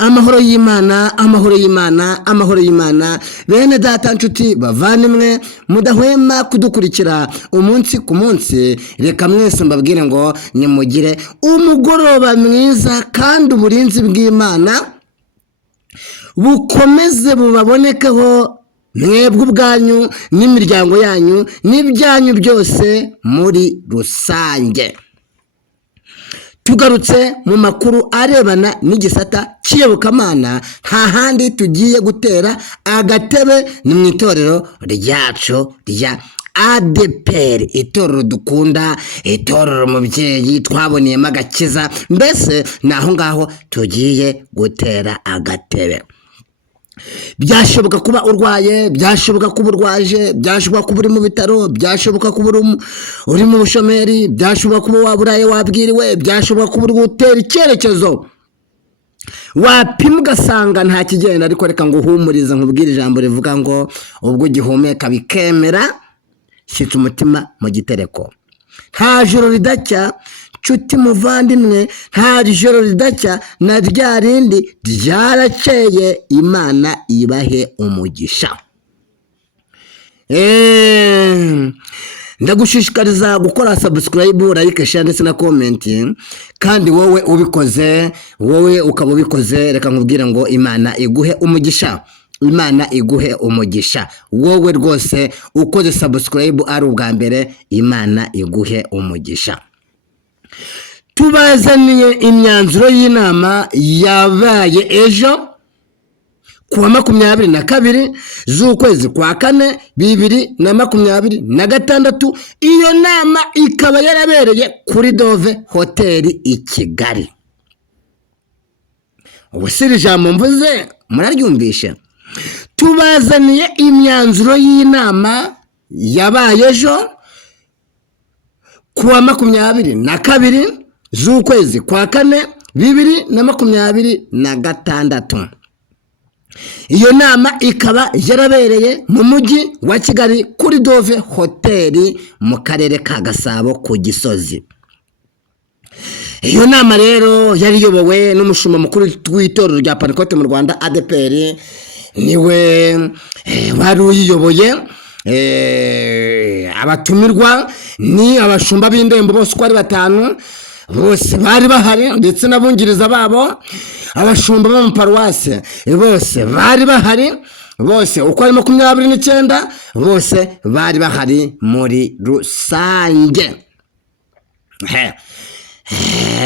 amahoro y'Imana, amahoro y'Imana, amahoro y'Imana. Bene data nshuti bavandimwe mudahwema kudukurikira umunsi ku munsi, reka mwese mbabwire ngo nimugire umugoroba mwiza kandi uburinzi bw'Imana bukomeze bubabonekeho mwebwe ubwanyu n'imiryango yanyu n'ibyanyu byose muri rusange. Tugarutse mu makuru arebana n'igisata cy'iyobokamana, nta handi tugiye gutera agatebe ni mu itorero ryacu rya ADPR, itorero dukunda, itorero mubyeyi twaboneyemo agakiza, mbese naho ngaho tugiye gutera agatebe. Byashoboka kuba urwaye, byashoboka kuba urwaje, byashoboka kuba uri mu bitaro, byashoboka kuba uri mu bushomeri, byashoboka kuba waburaye wabwiriwe, byashoboka kuba uri gutera icyerekezo wapima ugasanga nta kigenda, ariko reka nguhumurize nkubwire ijambo rivuga ngo ubwo ugihumeka bikemera, shyitsa umutima mu gitereko. Nta joro ridacya nshuti muvandimwe, nta joro ridacya, na rya rindi ryarakeye. Imana ibahe umugisha. Ndagushishikariza gukora subscribe, like, share ndetse na comment, kandi wowe ubikoze, wowe ukaba ubikoze, reka nkubwire ngo Imana iguhe umugisha. Imana iguhe umugisha. Wowe rwose ukoze subscribe ari ubwa mbere, Imana iguhe umugisha. Tubazaniye imyanzuro y'inama yabaye ejo kuwa 22 z'ukwezi kwa 4 2026. Iyo nama ikaba yarabereye kuri Dove Hotel i Kigali. Ubusiri jambo mvuze muraryumvisha. Tubazaniye imyanzuro y'inama yabaye ejo kuwa 22 z'ukwezi kwa 4 2026. Iyo nama ikaba yarabereye mu mujyi wa Kigali kuri Dove Hotel mu karere ka Gasabo ku Gisozi. Iyo nama rero yari yobowe n'umushumba mukuru w'itorero rya Pentecote mu Rwanda ADPR, niwe wari uyiyoboye. Abatumirwa ni abashumba b'indembo bose uko ari 5, bose bari bahari, ndetse n'abungiriza babo, abashumba b'amaparuwase bose bari bahari, bose uko ari 29, bose bari bahari muri rusange.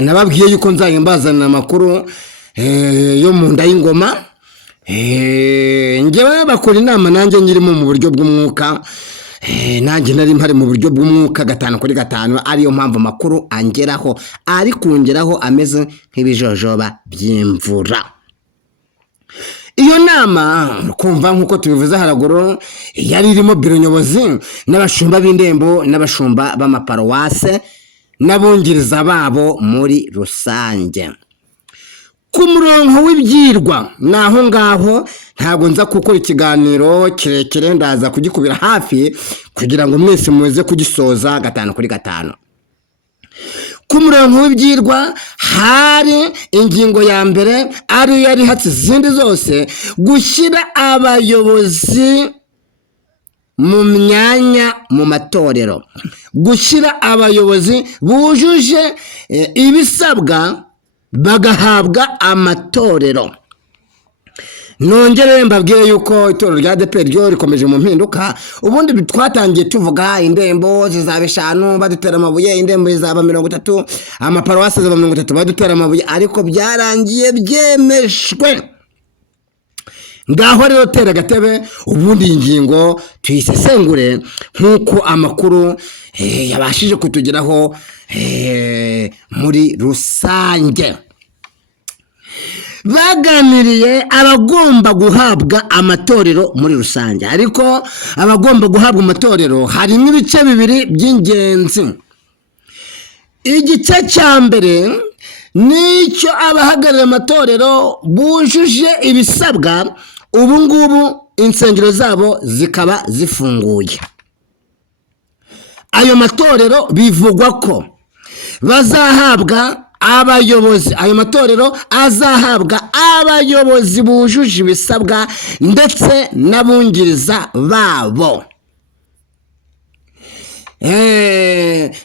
Nababwiye yuko nzanye mbazana amakuru yo mu nda y'ingoma. Ngewe bakora inama nanjye nyirimo mu buryo bw'umwuka, nanjye nari mpari mu buryo bw'umwuka 5 kuri 5, ariyo mpamvu makuru angeraho ari kungeraho ameze nk'ibijojoba by'imvura. Iyo nama kumva nkuko tubivuze haraguru yari irimo biro nyobozi n'abashumba b'indembo n'abashumba b'amaparuwase n'abungiriza babo muri rusange. Ku murongo w'ibyirwa naho ngaho ntabwo nza gukora ikiganiro kirekire, ndaza kugikubira hafi kugira ngo mwese muze kugisoza 5 kuri 5. Ku murongo w'ibyirwa hari ingingo ya mbere ari yari hatse izindi zose, gushyira abayobozi mu myanya mu matorero, gushyira abayobozi bujuje ibisabwa bagahabwa amatorero. Nongere mbabwire yuko itorero rya ADPR ryo rikomeje mu mpinduka. Ubundi twatangiye tuvuga indembo zizaba 5 badutera amabuye, indembo zizaba 30, amaparuwase zizaba 30 badutera amabuye, ariko byarangiye byemeshwe. Ngaho rero tera agatebe, ubundi ingingo tuyisesengure nkuko amakuru yabashije kutugeraho muri rusange. Baganiriye abagomba guhabwa amatorero muri rusange, ariko abagomba guhabwa amatorero harimo ibice 2 by'ingenzi. Igice cya mbere nicyo abahagarariye amatorero bujuje ibisabwa, ubu ngubu insengero zabo zikaba zifunguye. Ayo matorero bivugwa ko bazahabwa abayobozi, ayo matorero azahabwa abayobozi bujuje ibisabwa ndetse n'abungiriza babo.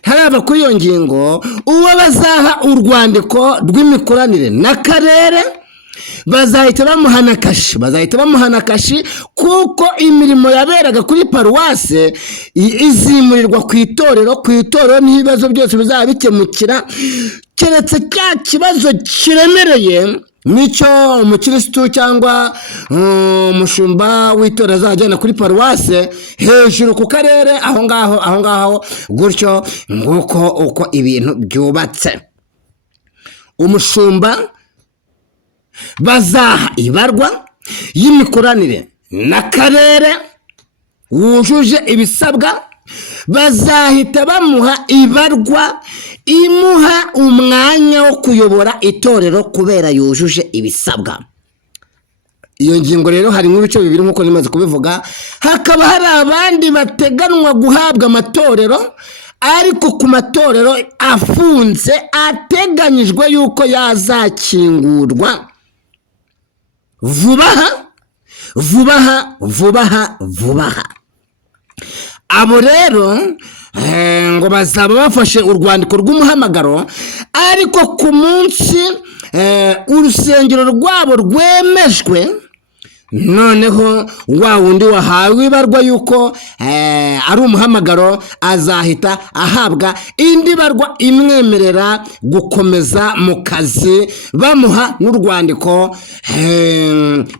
Haraba kuri iyo ngingo, uwo bazaha urwandiko rw'imikoranire n'akarere bazahita bamuhana kashi kuko imirimo yaberaga kuri paruwase izimurirwa ku itorero n'ibibazo byose bizaba bikemukira, keretse cya kibazo kiremereye nicyo umukirisitu cyangwa umushumba w'itorero azajyana kuri paruwase hejuru ku karere, aho ngaho gutyo nguko uko ibintu byubatse. Umushumba bazaha ibarwa y'imikoranire n'akarere wujuje ibisabwa, bazahita bamuha ibarwa imuha umwanya wo kuyobora itorero kubera yujuje ibisabwa. Iyo ngingo rero harimo ibice bibiri nk'uko nimaze kubivuga. Hakaba hari abandi bateganwa guhabwa amatorero, ariko ku matorero afunze ateganyijwe yuko yazakingurwa vubaha. Abo rero ngo bazaba bafashe urwandiko rw'umuhamagaro, ariko ku munsi urusengero rwabo rwemejwe, noneho wa wundi wahawe ibarwa yuko ari umuhamagaro azahita ahabwa indi barwa imwemerera gukomeza mu kazi, bamuha n'urwandiko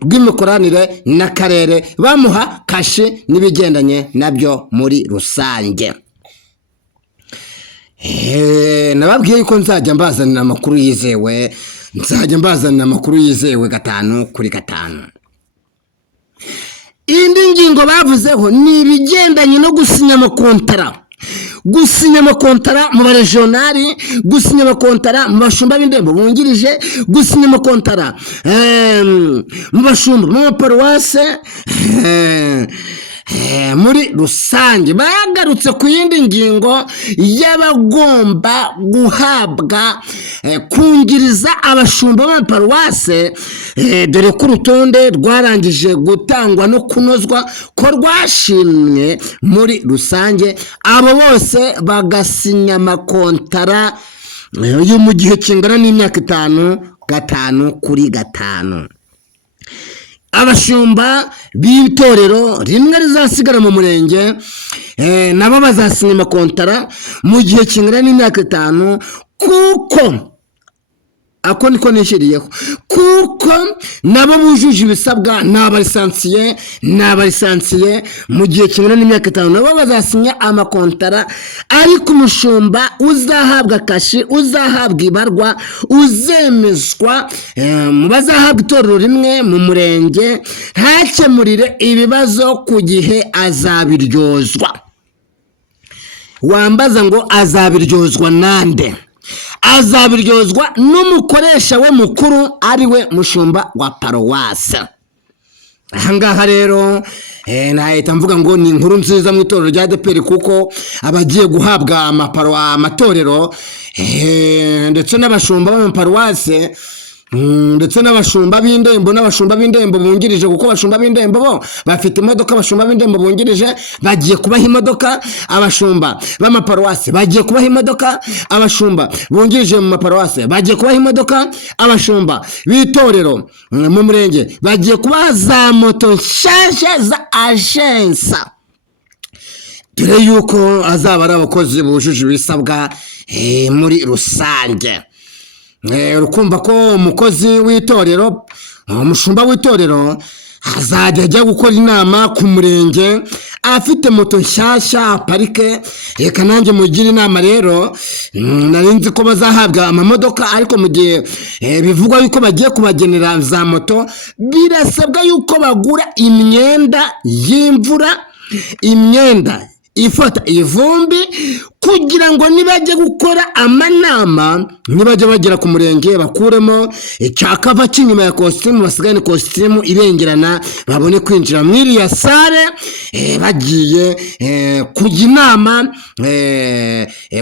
rw'imikoranire n'akarere, bamuha kashi n'ibigendanye nabyo muri rusange. Nababwiye yuko nzajya mbazanira amakuru yizewe, 5/5. Indi ngingo bavuzeho ni ibigendanye no gusinya amakontara mu baregionari, gusinya amakontara mu bashumba b'indembo bungirije, gusinya amakontara mu bashumba mu paruwase muri rusange. Bagarutse ku yindi ngingo y'abagomba guhabwa kungiriza abashumba ba paruwase, dore ko urutonde rwarangije gutangwa no kunozwa ko rwashimwe muri rusange. Abo bose bagasinya amakontara yo mu gihe kingana n'imyaka 5 Abashumba b'itorero rimwe rizasigara mu murenge nabo bazasinya amakontara mu gihe kingana n'imyaka 5, kuko ako niko nishiriyeho, kuko nabo bujuje ibisabwa n'abalisansiye mu gihe kingana n'imyaka 5, nabo bazasinya amakontara. Ariko umushumba uzahabwa kashi, uzahabwa ibarwa, uzemezwa mu bazahabwa itorero rimwe mu murenge, ntakemurire ibibazo ku gihe azabiryozwa. Wambaza ngo azabiryozwa nande? Azabiryozwa n'umukoresha we mukuru, ari we mushumba wa paruwase. Ahangaha rero nahita mvuga ngo ni inkuru nziza mu itorero rya ADEPR, kuko abagiye guhabwa amatorero ndetse n'abashumba b'amaparuwase ndetse n'abashumba b'indembo bungirije, kuko abashumba b'indembo bo bafite imodoka, abashumba b'indembo bungirije bagiye kubaha imodoka, abashumba b'amaparuwase bagiye kubaha imodoka, abashumba bungirije mu maparuwase bagiye kubaha imodoka, abashumba b'itorero mu murenge bagiye kubaha za moto nshyashya za agensa, dore yuko azaba ari abakozi bujuje ibisabwa muri rusange. Urukumva ko umukozi w'itorero, umushumba w'itorero azajya ajya gukora inama ku murenge afite moto nshyashya aparike. Reka nanjye mugire inama rero, narinzi ko bazahabwa amamodoka, ariko mu gihe bivugwa yuko bagiye kubagenera za moto, birasabwa yuko bagura imyenda y'imvura, imyenda ifata ivumbi, kugira ngo nibajya gukora amanama, nibajya bagera ku murenge bakuremo icyakava cy'inyuma ya kositimu, basigane kositimu ibengerana, babone kwinjira muri iriya sare bagiye kujya inama,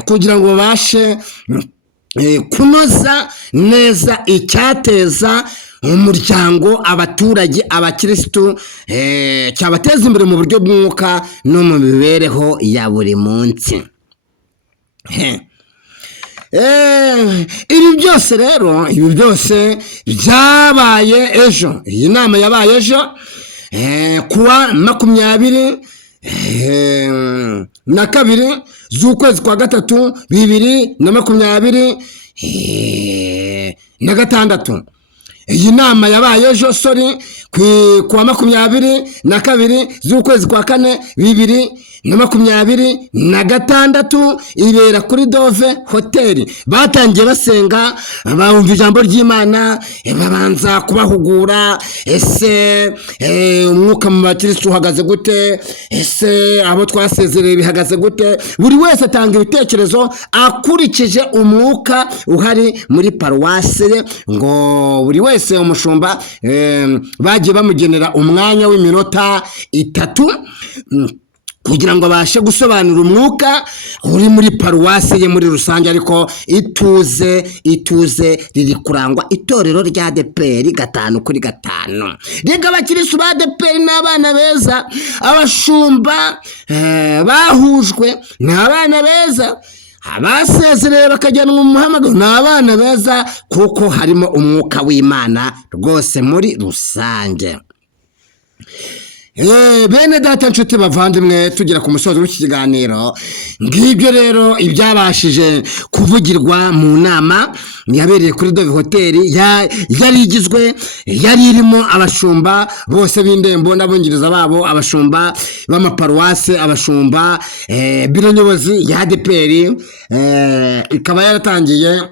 kugira ngo babashe kunoza neza icyateza umuryango, abaturage, abakirisitu, cyabateza imbere mu buryo bw'umwuka no mu mibereho ya buri munsi. Ibi byose rero, ibi byose byabaye ejo. Iyi nama yabaye ejo kuwa 22 z'ukwezi kwa gatatu 2026. Iyi nama yabaye ejo kuwa 22 z'ukwezi kwa kane 2026 ibera kuri Dove Hotel. Batangiye basenga, bumva ijambo ry'Imana, babanza kubahugura, ese umwuka mu bakirisitu uhagaze gute, ese abo twasezereye bihagaze gute. Buri wese atanga ibitekerezo akurikije umwuka uhari muri paruwasi, ngo buri wese umushumba bagiye bamugenera umwanya w'iminota 3 kugira ngo abashe gusobanura umwuka uri muri paruwasi ye muri rusange. Ariko ituze riri kurangwa itorero rya ADEPR 5/5. Rega abakirisitu ba ADEPR n'abana beza, abashumba bahujwe n'abana beza, abasezereye bakajyanwa mu muhamagaro n'abana beza, kuko harimo umwuka w'Imana rwose muri rusange. Bene data nshuti bavandimwe, tugera ku musozo w'iki kiganiro. Ngibyo rero ibyabashije kuvugirwa mu nama yabereye kuri Dove Hotel, yari irimo abashumba bose b'indembo n'abongereza babo, abashumba b'amaparuwase, abashumba biro nyobozi ya ADEPR. Ikaba yaratangiye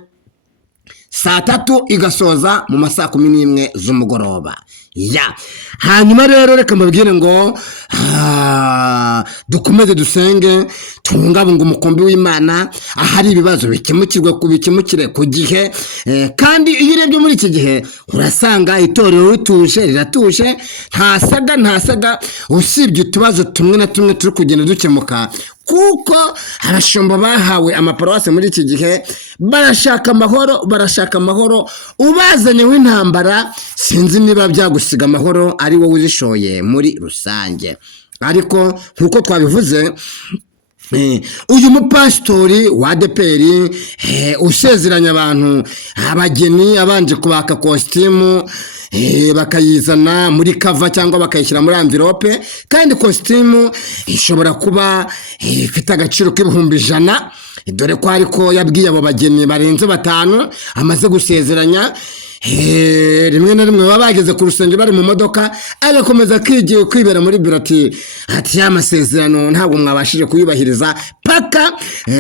saa 3 igasoza mu masaa 11 z'umugoroba. Hanyuma rero reka mbabwire ngo dukomeze dusenge, tubungabunge umukumbi w'Imana, ahari ibibazo bikemukire ku gihe. Kandi iyo urebye muri iki gihe urasanga itorero riratuje, ntasaga usibye utubazo tumwe na tumwe turi kugenda dukemuka, kuko abashumba bahawe amaparuwasi muri iki gihe barashaka amahoro. Ubazanye w'intambara, sinzi niba byagusiga amahoro ari wowe uzishoye muri rusange. Ariko nkuko twabivuze, uyu mupasitori wa ADEPR usezeranya abantu, abageni abanje kubaka kositimu, bakayizana muri kava cyangwa bakayishyira muri envelope, kandi kositimu ishobora kuba ifite agaciro k'ibihumbi 100, dore ko ariko yabwiye abo bageni barenze 5 amaze gusezeranya. Rimwe na rimwe baba bageze ku rusengero bari mu modoka, agakomeza kwibera muri biro ati y'amasezerano ntabwo mwabashije kuyubahiriza, paka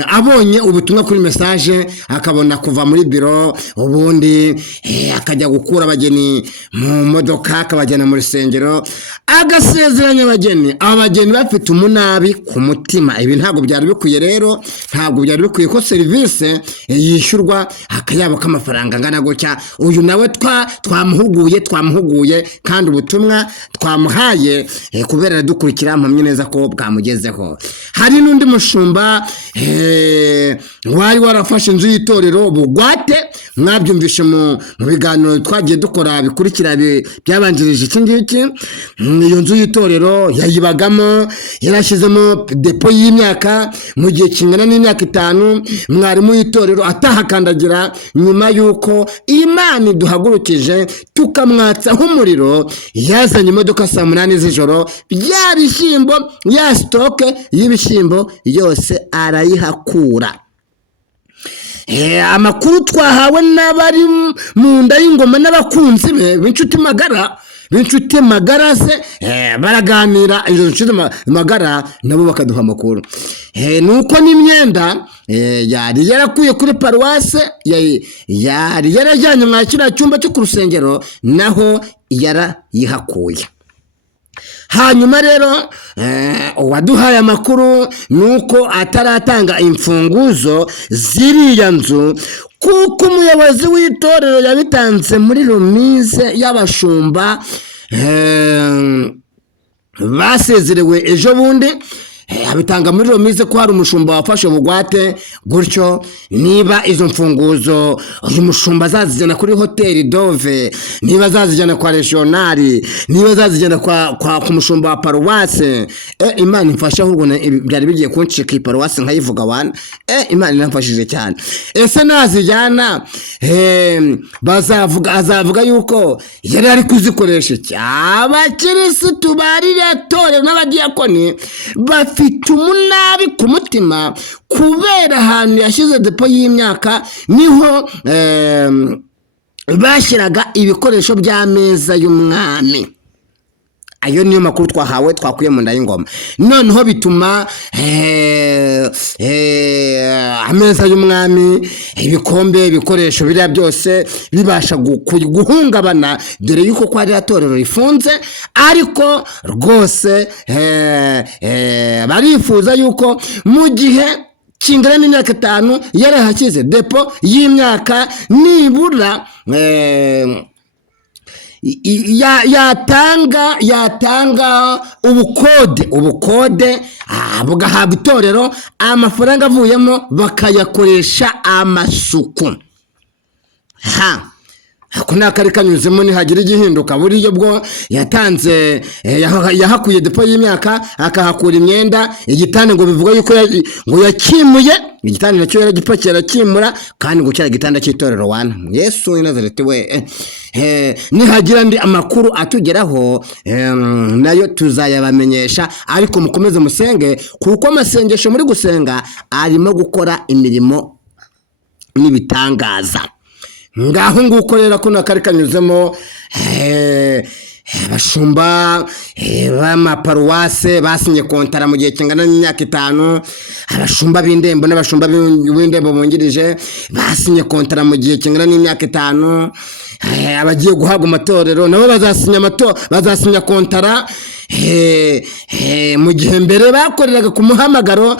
abonye ubutumwa kuri message akabona kuva muri biro, ubundi akajya gukura abageni mu modoka akabajyana mu rusengero, agasezeranya abageni bafite umunabi ku mutima. Ibi ntabwo byari bikwiye rero, ntabwo byari bikwiye ko serivisi yishyurwa akayabo k'amafaranga angana gutya. Uyu nawe twamuhuguye kandi ubutumwa twamuhaye kubera dukurikira mpamye neza ko bwamugezeho. Hari n'undi mushumba wari warafashe inzu y'itorero bugwate, mwabyumvishe mu biganiro twagiye dukora bikurikira byabanjirije iki ngiki. Iyo nzu y'itorero yayibagamo, yarashyizemo depo y'imyaka mu gihe kingana n'imyaka 5. Mwarimu w'itorero atahakandagira, nyuma y'uko Imana duhagurukije tukamwatsaho umuriro, yazanye imodoka saa 8 z'ijoro, bya bishyimbo, ya stoke y'ibishyimbo yose arayihakura. Amakuru twahawe n'abari mu nda y'ingoma n'abakunzi be b'inshuti magara ze, baraganira. Izo nshuti magara nabo bakaduha amakuru, nuko n'imyenda yari yarakuye kuri paruwase, yari yarajyanye mwa kiriya cyumba cyo ku rusengero, naho yarayihakuye. Hanyuma rero uwaduhaye amakuru nuko ataratanga imfunguzo ziriya nzu, kuko umuyobozi w'itorero yabitanze muri romise y'abashumba basezerewe ejo bundi. abitanga muri romize ko hari umushumba wafashe bugwate gutyo niba izo mfunguzo uyu mushumba azazijyana kuri hoteli Dove, niba azazijyana kwa regionali, niba azazijyana ku mushumba wa paruwase, Imana imfasha ahubwo byari bigiye kuncika iparuwase nkayivuga wana, Imana inamfashije cyane. Ese nazijyana azavuga yuko yari ari kuzikoresha iki? Abakirisitu bari retore n'abadiyakoni bafite umunabi ku mutima kubera ahantu yashyize depo y'imyaka niho bashyiraga ibikoresho by'ameza y'umwami. Ayo niyo makuru twahawe twakuye mu nda y'ingoma. Noneho bituma ameza y'umwami, ibikombe, ibikoresho biriya byose bibasha guhungabana, dore yuko kwa rya torero rifunze, ariko rwose barifuza yuko mu gihe kingana n'imyaka 5 yarahakize depo y'imyaka nibura yatanga ubukode bugahabwa itorero, amafaranga avuyemo bakayakoresha amasuku. Ako nakari kanyuzemo nihagira igihinduka. Buriyo bwo yatanze yahakuye depo y'imyaka akahakura imyenda, igitanda ngo bivuga yuko ngo yakimuye igitanda nacyo yaragipakira kimura, kandi ngo cyari igitanda cy'itorero wana. Yesu w'i Nazareti we, nihagira ndi amakuru atugeraho nayo tuzayabamenyesha, ariko mukomeze musenge kuko amasengesho muri gusenga arimo gukora imirimo n'ibitangaza. Ngaho nguko rero ko nakari kanyuzemo abashumba b'amaparuwase basinye kontara mu gihe kingana n'imyaka 5, abashumba b'indembo n'abashumba b'indembo bungirije basinye kontara mu gihe kingana n'imyaka 5, abagiye guhabwa amatorero nabo bazasinya kontara mu gihe mbere bakoreraga ku muhamagaro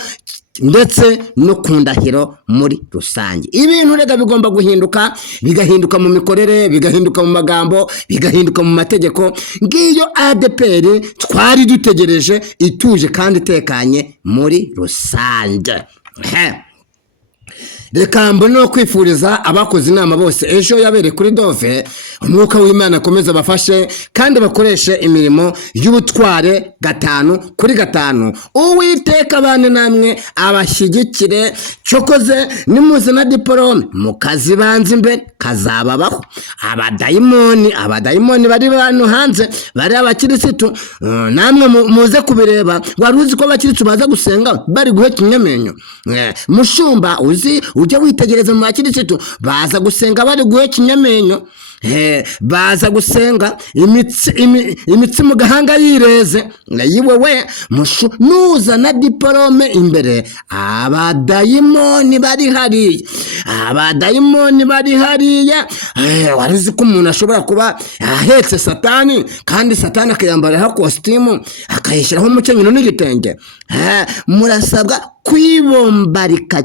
ndetse no ku ndahiro muri rusange. Ibintu rega bigomba guhinduka, bigahinduka mu mikorere, bigahinduka mu magambo, bigahinduka mu mategeko. Ngiyo ADPR twari dutegereje ituje kandi tekanye muri rusange. Reka mbone kwifuriza abakoze inama bose ejo yabere kuri Dove, umwuka w'Imana akomeza bafashe kandi bakoreshe imirimo y'ubutware 5 kuri 5. Uwiteka abane namwe abashyigikire, cyokoze nimuze na diplome mukazi banze imbere kazababaho. Abadayimoni bari bantu hanze, bari abakirisitu, namwe muze kubireba. Wari uzi ko abakirisitu baza gusenga bari guheka inyamenyo? Mushumba ujya witegereza mu bakirisitu baza gusenga bari guheka inyamenyo, baza gusenga imitsi mu gahanga yireze. Yiwewe nuza na diplome imbere, abadayimoni bari hariya. Wari uzi ko umuntu ashobora kuba ahetse satani, kandi satani akayambaraho kositimu akayishyiraho umukenyero n'igitenge? Murasabwa kwibombarika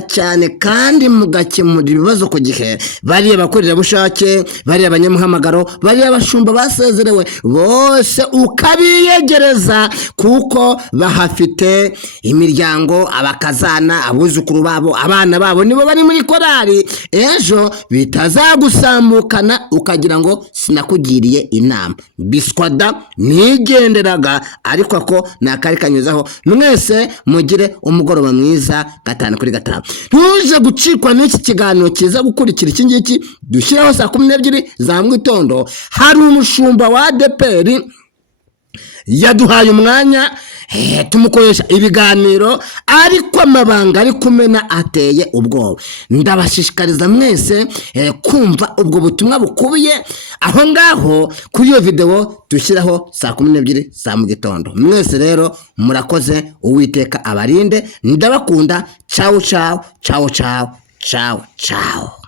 cyane, kandi mugakemura ibibazo ku gihe. Bariya bakorera bushake, bariya abanyamuhamagaro, bariya abashumba basezerewe bose ukabiyegereza, kuko bahafite imiryango, abakazana, abuzukuru babo, abana babo nibo bari muri korari. Ejo bitazagusambukana ukagira ngo sinakugiriye inama. Biswada nigenderaga, ariko ako nakari kanyuzaho. Mwese mugire umugoroba mwiza 5 kuri 5. Ntuje gucikwa n'iki kiganiro kiza gukurikira iki ngiki dushyiraho saa 12 za mu gitondo. Hari umushumba wa ADPR yaduhaye umwanya tumukoresha ibiganiro, ariko amabanga ari kumena ateye ubwoba. Ndabashishikariza mwese kumva ubwo butumwa bukubiye aho ngaho kuri iyo video dushyiraho saa 12 za mu gitondo. Mwese rero murakoze, Uwiteka abarinde, ndabakunda. Ciao ciao ciao ciao ciao ciao.